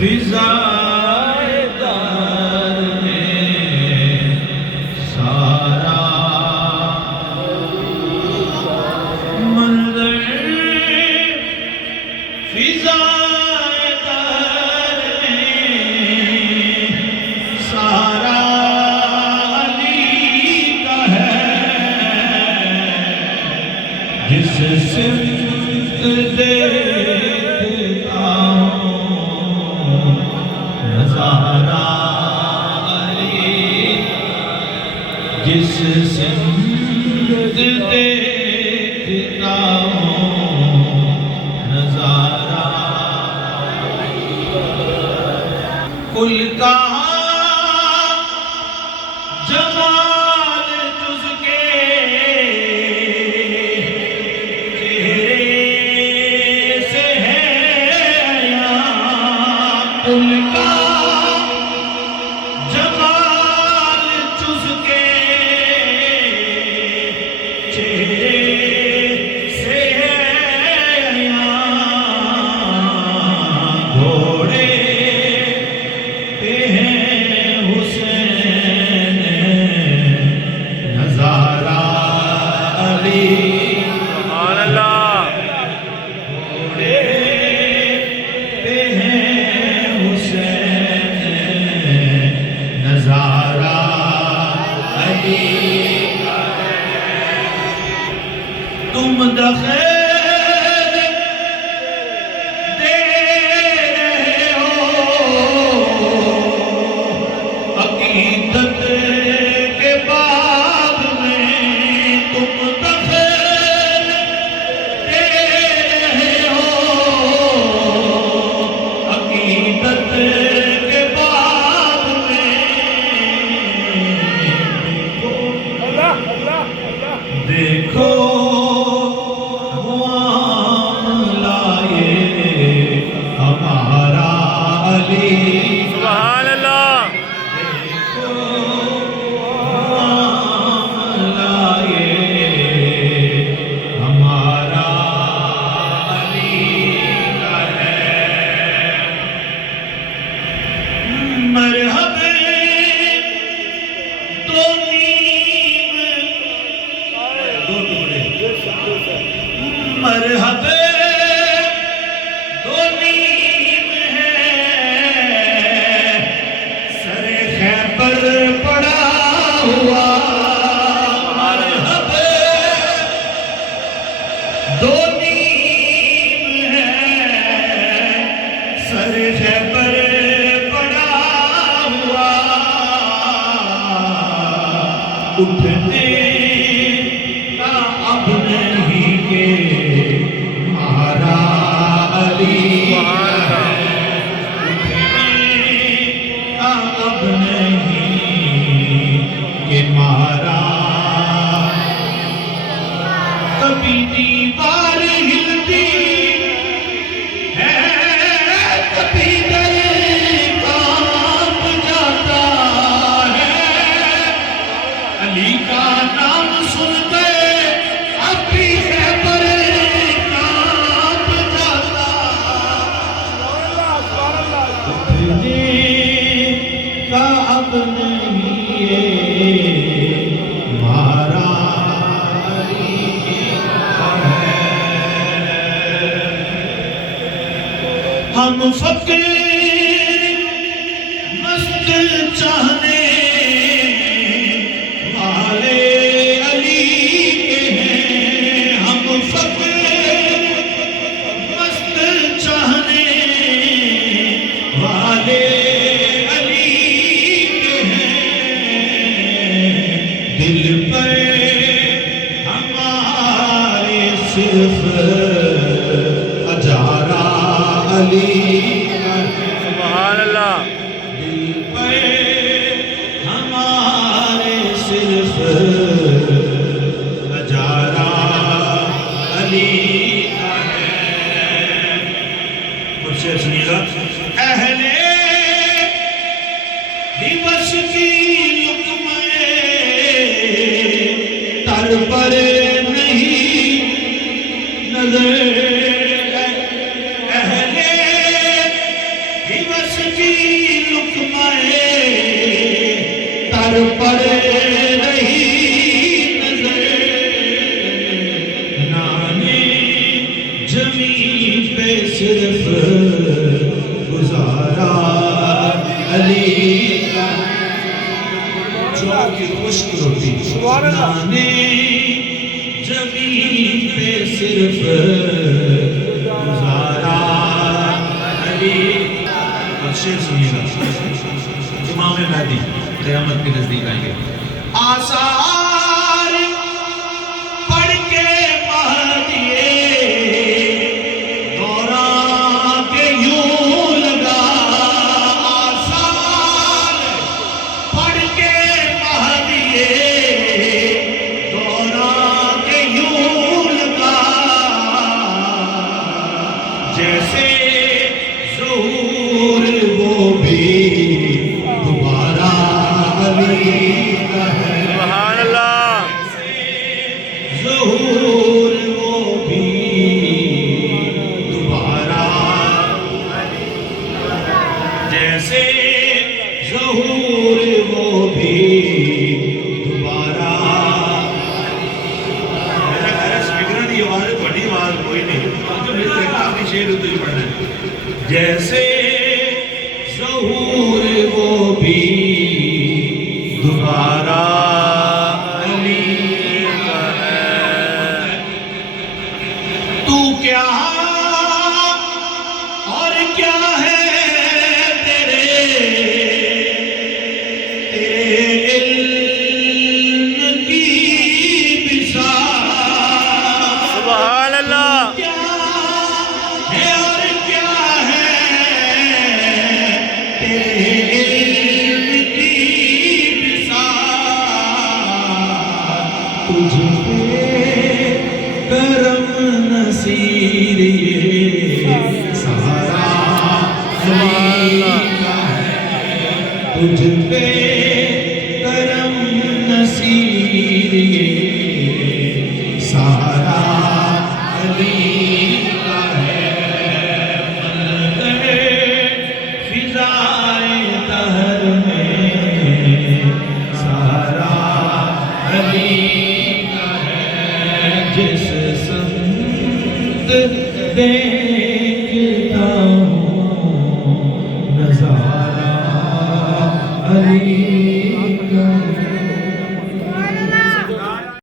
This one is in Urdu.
فضائے در میں سارا منظر فضائے در میں سارا علی کا ہے جس سمت دیکھتا ہوں نظارہ علی جس سمت دیکھتا ہوں نظارہ کل کا جمال جز کے کل کا جمال جز کے چہرے سے ہے عیاں گھوڑے پہ ہے حسین نظارہ علی سبحان اللہ گھوڑے پہ ہے حسین نظارہ علی کا ہے تم دخل دے رہے ہو عقیدت کے باب میں تم دخل دے رہے ہو عقیدت کے باب میں اللہ اللہ اللہ دیکھو معاملہ یہ ہمارا علی سبحان اللہ دیکھو معاملہ یہ ہمارا علی کا ہے مرحبا دو نیم دو ٹکڑے مرحبا دو نیم ہے سر خیبر پڑا ہوا مرحبا دو نیم ہے سر خیبر پڑا ہوا اٹھنے کا اب نہیں کہ مہارا علی ہے اٹھنے کا اب نہیں کہ مہارا کبھی دیوار ہلتی ہے کبھی در کانپ جاتا ہے علی کا نام سن کے اب بھی خیبر کانپ جاتا اٹھنے کا اب نہیں یہ مہارا علی کا ہے ہم فقیر مست چاہنے والے علی کے ہیں ہم فقیر مست چاہنے والے علی کے ہیں دل پر ہمارے صرف ہزارہ علی کا ہے سبحان اللہ دل پر ہمارے صرف ہزارہ علی کا ہے اور شعر سنیے گا اہل حبش کی لقمے تر پر نہیں نظر اہل حبش کی لقمائے تر پر رہی نظر نانے زمین پہ صرف گزارا علی کا جو کی خشک روٹی نانے زمین پہ صرف گزارا علی اور شیر سنیے گا امام مہدی قیامت کے نزدیک آئیں گے آثار پڑھ کے مہدیے دوران کے یوں لگا آثار پڑھ کے مہدیے دوران کے یوں لگا جیسے ظہور وہ بھی دوبارہ علی کا ہے سبحان اللہ ظہور وہ بھی دوبارہ جیسے ظہور وہ بھی دوبارہ میرا گھر ہے سپیکر دی آواز بڑی آواز کوئی نہیں جو میرے سے کافی شعر تو ہی پڑھنا ہے جیسے ظہور وہ بھی دوبارہ علی کا ہے تو کیا اور کیا ہے تیرے علم کی بساط سبحان اللہ کیا ہے اور کیا ہے تیرے علم کی بساط تجھ پہ کرم نصیر یہ سہارا علی کا ہے تجھ پہ کرم نصیر یہ سہارا علی کا ہے منظر فضائے دہر میں سہارا علی کا ہے جس سمت دے